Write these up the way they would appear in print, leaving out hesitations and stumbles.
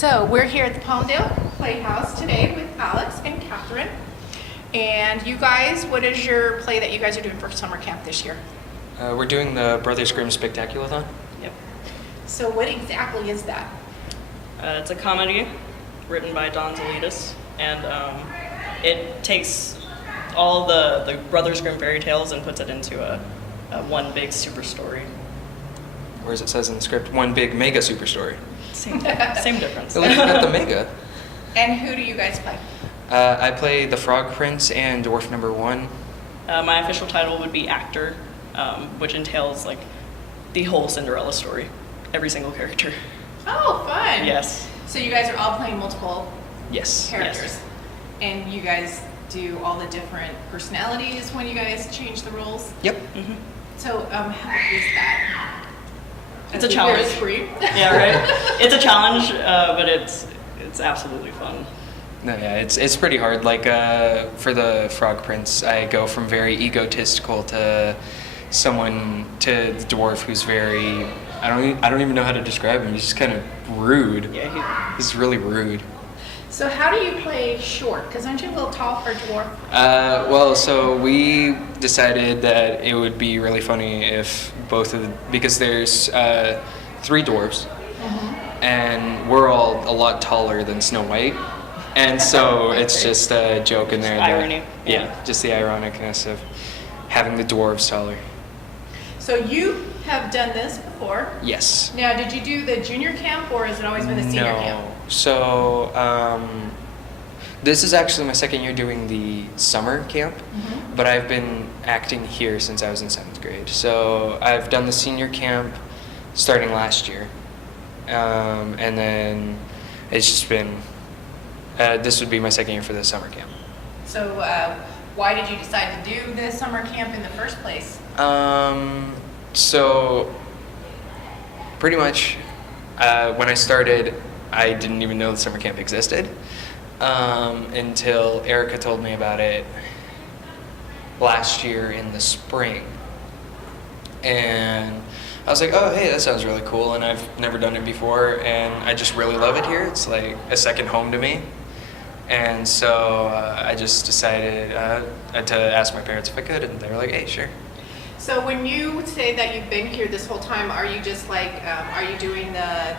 So we're here at the Palmdale Playhouse today with Alex and Catherine. And you guys, what is your play that you guys are doing for summer camp this year? We're doing the Brothers Grimm Spectaculathon. Yep. So what exactly is that? It's a comedy written by Don Zalitis, and it takes all the Brothers Grimm fairy tales and puts it into a one big super story. Or as it says in the script, one big mega super story. Same difference. At least we got the mega. And who do you guys play? I play the Frog Prince and Dwarf Number 1. My official title would be actor, which entails like the whole Cinderella story, every single character. Oh, fun. Yes. So you guys are all playing multiple Yes. characters. Yes. And you guys do all the different personalities when you guys change the roles? Yep. Mm-hmm. So how is that? It's a challenge. Yeah, right. It's a challenge, but it's absolutely fun. No, yeah, it's pretty hard. Like for the Frog Prince, I go from very egotistical to someone to the dwarf who's very I don't even know how to describe him. He's just kind of rude. Yeah, He's really rude. So how do you play short? Because aren't you a little tall for a dwarf? Well, so we decided that it would be really funny if because there's 3 dwarves, and we're all a lot taller than Snow White, and so it's just a joke in there. Irony. Yeah, just the ironicness of having the dwarves taller. So you have done this before. Yes. Now, did you do the junior camp or has it always been the senior camp? So this is actually my second year doing the summer camp, but I've been acting here since I was in 7th grade. So I've done the senior camp starting last year, and then it's just been, this would be my second year for the summer camp. So why did you decide to do the summer camp in the first place? So pretty much when I started, I didn't even know the summer camp existed until Erica told me about it last year in the spring. And I was like, oh, hey, that sounds really cool, and I've never done it before, and I just really love it here. It's like a second home to me. And so I just decided to ask my parents if I could, and they were like, hey, sure. So when you say that you've been here this whole time, are you just like, are you doing the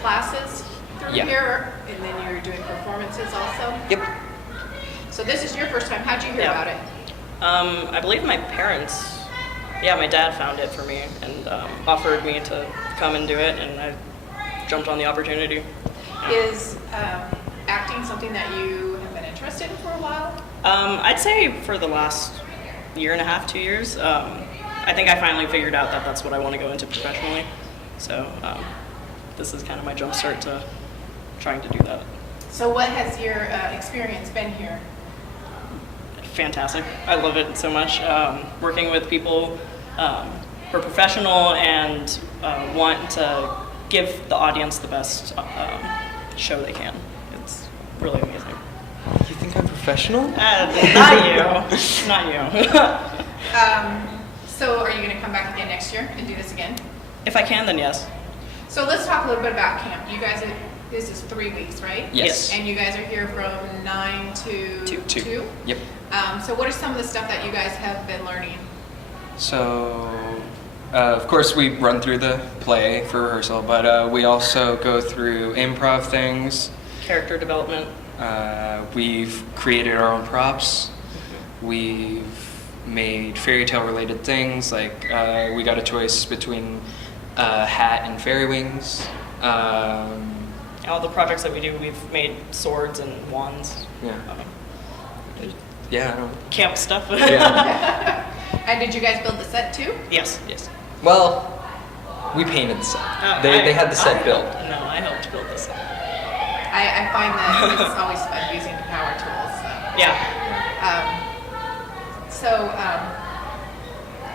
classes through here, and then you're doing performances also? Yep. So this is your first time. How'd you hear about it? I believe my parents, my dad found it for me and offered me to come and do it, and I jumped on the opportunity. Is acting something that you have been interested in for a while? I'd say for the last year and a half, 2 years. I think I finally figured out that that's what I want to go into professionally. So this is kind of my jump start to trying to do that. So what has your experience been here? Fantastic. I love it so much. Working with people who are professional and want to give the audience the best show they can. It's really amazing. You think I'm professional? Not you. Not you. So are you going to come back again next year and do this again? If I can, then yes. So let's talk a little bit about camp. You guys, this is 3 weeks, right? Yes. And you guys are here from 9 to 2? Yep. So what are some of the stuff that you guys have been learning? So, of course, we run through the play for rehearsal, but we also go through improv things. Character development. We've created our own props. We've made fairy tale related things, like we got a choice between a hat and fairy wings. All the projects that we do, we've made swords and wands. Yeah, I don't. Camp stuff. Yeah. And did you guys build the set too? Yes. Well, we painted the set. They had the set built. No, I helped build the set. I find that it's always fun using the power tools. So. Yeah.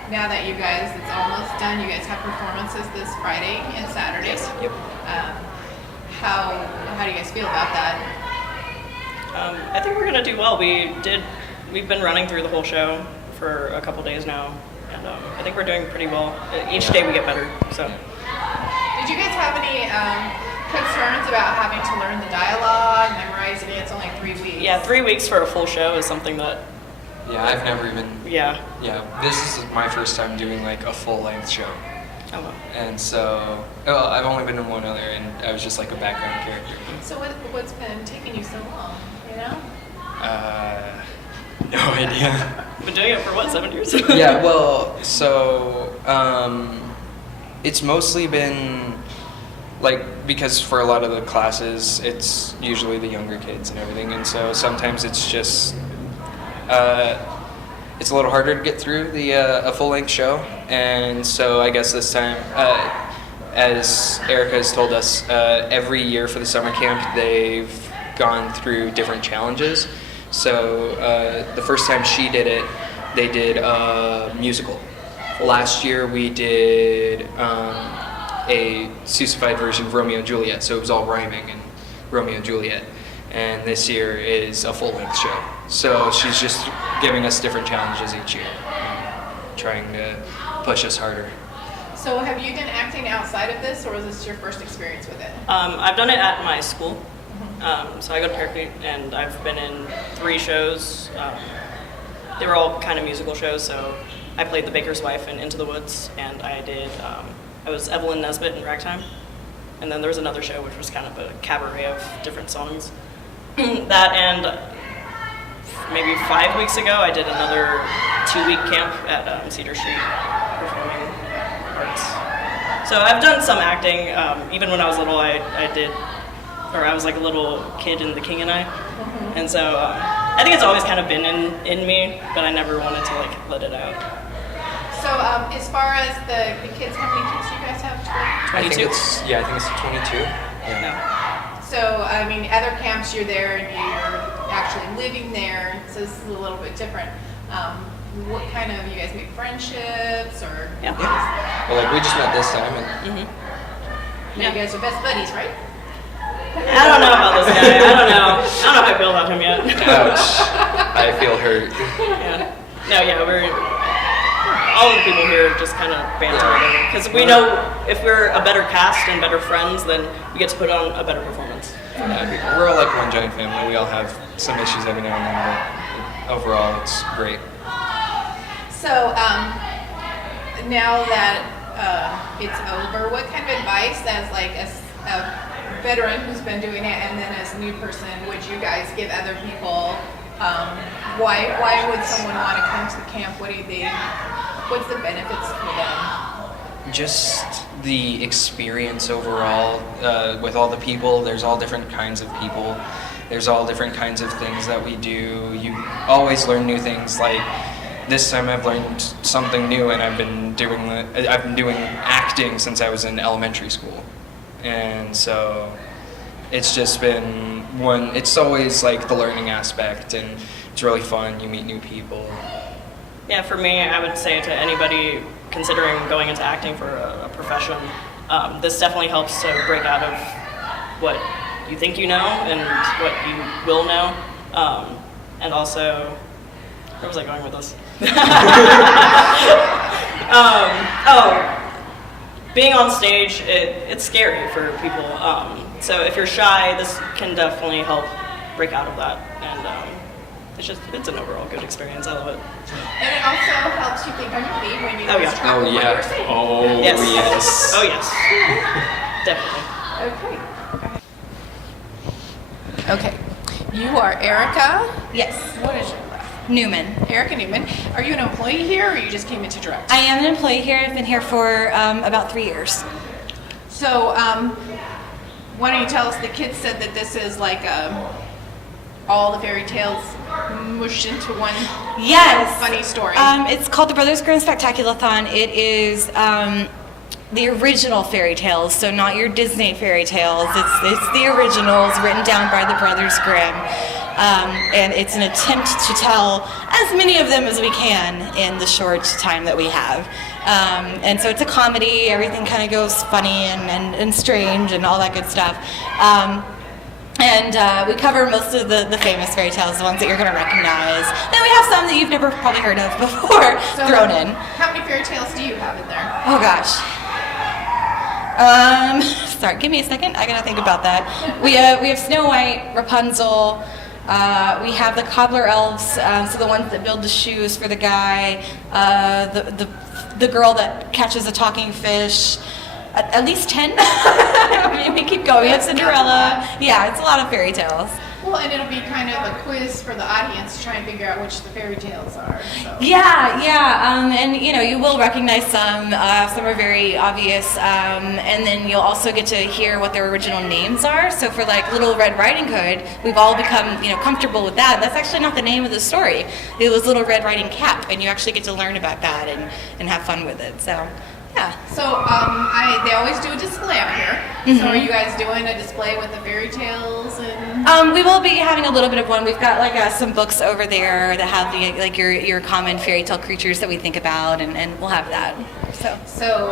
Now that you guys, it's almost done, you guys have performances this Friday and Saturday. Yes. Yep. How do you guys feel about that? I think we're gonna do well. We've been running through the whole show for a couple days now, and I think we're doing pretty well. Each day we get better. So. Did you guys have any concerns about having to learn the dialogue, memorize it? It's only 3 weeks. Yeah, 3 weeks for a full show is something that, Yeah, I've never even. yeah. Yeah, this is my first time doing like a full-length show. Oh, well. And so, well, I've only been in one other, and I was just like a background character. So what's been taking you so long, you know? No idea. Been doing it for what, 7 years? Yeah, well, so it's mostly been like, because for a lot of the classes, it's usually the younger kids and everything, and so sometimes it's just it's a little harder to get through the a full-length show, and so I guess this time, as Erica has told us, every year for the summer camp they've gone through different challenges. So the first time she did it, they did a musical. Last year we did a Seussified version of Romeo and Juliet, so it was all rhyming and Romeo and Juliet. And this year is a full-length show. So she's just giving us different challenges each year, trying to push us harder. So have you been acting outside of this, or was this your first experience with it? I've done it at my school. So I go to Paraclete, and I've been in 3 shows. They were all kind of musical shows, so I played the baker's wife in Into the Woods, and I was Evelyn Nesbit in Ragtime. And then there was another show which was kind of a cabaret of different songs. That, and maybe 5 weeks ago I did another 2-week camp at Cedar Street Performing Arts. So I've done some acting. Even when I was little, I was like a little kid in The King and I. And so I think it's always kind of been in me, but I never wanted to like let it out. So as far as the kids, how many kids do you guys have? 22? I think it's 22. Yeah. No. So, I mean, other camps you're there and you're actually living there, so this is a little bit different. What kind of, you guys make friendships or? Yeah. Well, like we just met this time, and You guys are best buddies, right? I don't know about this guy. I don't know how I feel about him yet. ouch, I feel hurt. Yeah. No, yeah, all of the people here just kind of band together. Because we know if we're a better cast and better friends, then we get to put on a better performance. Yeah, we're all like one giant family. We all have some issues every now and then, but overall it's great. So, now that it's over, what kind of advice as like a veteran who's been doing it, and then as a new person, would you guys give other people? Why would someone want to come to the camp? What do you think? What's the benefits for them? Just the experience overall with all the people. There's all different kinds of people. There's all different kinds of things that we do. You always learn new things. Like this time, I've learned something new, and I've been doing acting since I was in elementary school, and so it's just been it's always like the learning aspect, and it's really fun. You meet new people. Yeah, for me, I would say to anybody considering going into acting for a profession, this definitely helps to break out of what you think you know and what you will know. And also, where was I going with this? Being on stage, it's scary for people. So if you're shy, this can definitely help break out of that. And it's an overall good experience. I love it. And it also helps you think on your feet when you Oh, yeah. struggle with your singing. Oh Yes. yes. Oh yes. Definitely. Okay. You are Erica. Yes, What is your last? Newman. Erica Newman. Are you an employee here, or you just came in to direct? I am an employee here. I've been here for about 3 years. So, why don't you tell us? The kids said that this is like all the fairy tales mushed into one Yes. funny story. It's called the Grimm Spectaculathon. It is the original fairy tales, so not your Disney fairy tales. It's the originals written down by the Brothers Grimm. And it's an attempt to tell as many of them as we can in the short time that we have. And so it's a comedy. Everything kind of goes funny and strange and all that good stuff. And we cover most of the famous fairy tales, the ones that you're going to recognize. Then we have some that you've never probably heard of before So thrown in. How many fairy tales do you have in there? Oh gosh. Sorry, give me a second. I gotta think about that. We have Snow White, Rapunzel. We have the cobbler elves, so the ones that build the shoes for the guy. The girl that catches a talking fish. At least 10. I mean, we keep going. We have Cinderella. Yeah, it's a lot of fairy tales. Well, and it'll be kind of a quiz for the audience to try and figure out which the fairy tales are. So. Yeah. And you will recognize some. Some are very obvious. And then you'll also get to hear what their original names are. So for like Little Red Riding Hood, we've all become comfortable with that. That's actually not the name of the story. It was Little Red Riding Cap, and you actually get to learn about that and have fun with it. So. Yeah. So they always do a display out here. Mm-hmm. So are you guys doing a display with the fairy tales and? We will be having a little bit of one. We've got like some books over there that have your common fairy tale creatures that we think about, and we'll have that. So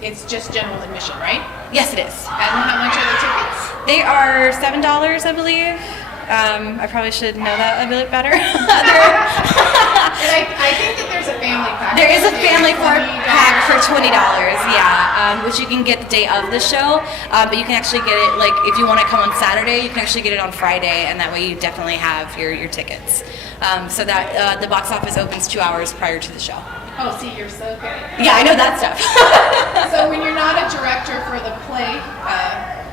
it's just general admission, right? Yes, it is. And how much are the tickets? They are $7, I believe. I probably should know that a bit better. I think that there's a family pack. There is a family pack for $20, yeah, which you can get the day of the show, but you can actually get it, like, if you want to come on Saturday, you can actually get it on Friday, and that way you definitely have your tickets. So that the box office opens 2 hours prior to the show. Oh, see, you're so good. Yeah, I know that stuff. So when you're not a director for the play,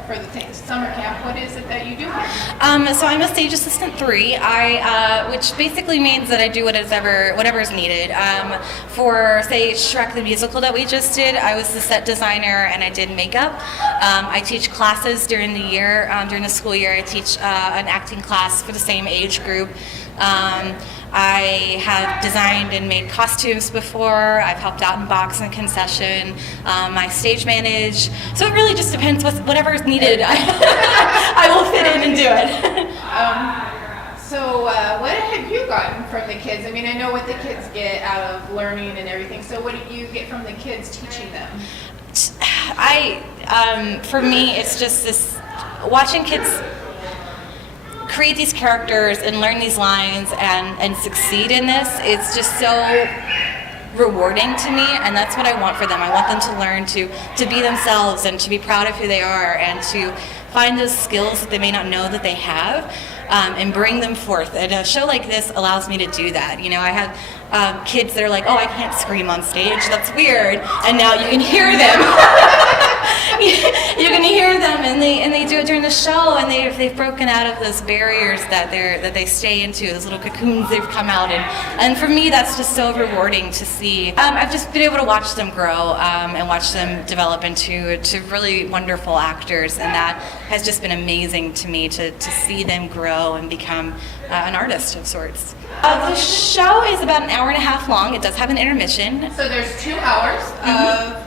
for the summer camp, what is it that you do here? So I'm a stage assistant 3, which basically means that I do whatever is needed. For, say, Shrek the Musical that we just did, I was the set designer and I did makeup. I teach classes during the year, during the school year. I teach an acting class for the same age group. I have designed and made costumes before. I've helped out in box and concession. I stage manage. So it really just depends. Whatever is needed, I will fit in and do it. So what have you gotten from the kids? I mean, I know what the kids get out of learning and everything. So what do you get from the kids teaching them? For me, it's just this, watching kids create these characters and learn these lines and succeed in this, it's just so rewarding to me, and that's what I want for them. I want them to learn to be themselves and to be proud of who they are and to find those skills that they may not know that they have, and bring them forth. And a show like this allows me to do that. I have kids that are like, oh, I can't scream on stage, that's weird, and now you can hear them. You can hear them, and they do it during the show, and they've broken out of those barriers that they stay into, those little cocoons they've come out in, and for me that's just so rewarding to see. I've just been able to watch them grow and watch them develop into really wonderful actors, and that has just been amazing to me to see them grow and become an artist of sorts. The show is about an hour and a half long. It does have an intermission. So there's 2 hours of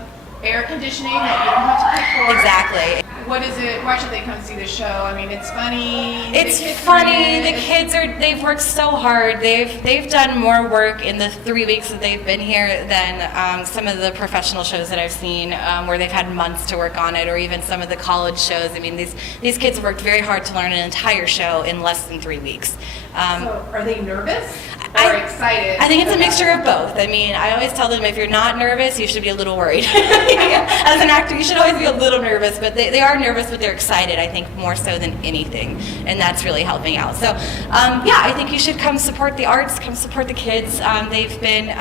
air conditioning that you don't have to pay for. Exactly. What is it? Why should they come see the show? I mean, it's funny. It's funny. The kids they've worked so hard. They've done more work in the 3 weeks that they've been here than some of the professional shows that I've seen, where they've had months to work on it, or even some of the college shows. I mean, these kids worked very hard to learn an entire show in less than 3 weeks. So are they nervous or excited? I think it's a mixture of both. I mean, I always tell them if you're not nervous, you should be a little worried. As an actor, you should always be a little nervous, but they are nervous, but they're excited, I think, more so than anything, and that's really helping out. So, I think you should come support the arts, come support the kids. They've been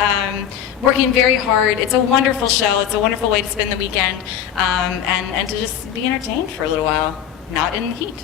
working very hard. It's a wonderful show. It's a wonderful way to spend the weekend, and to just be entertained for a little while, not in the heat.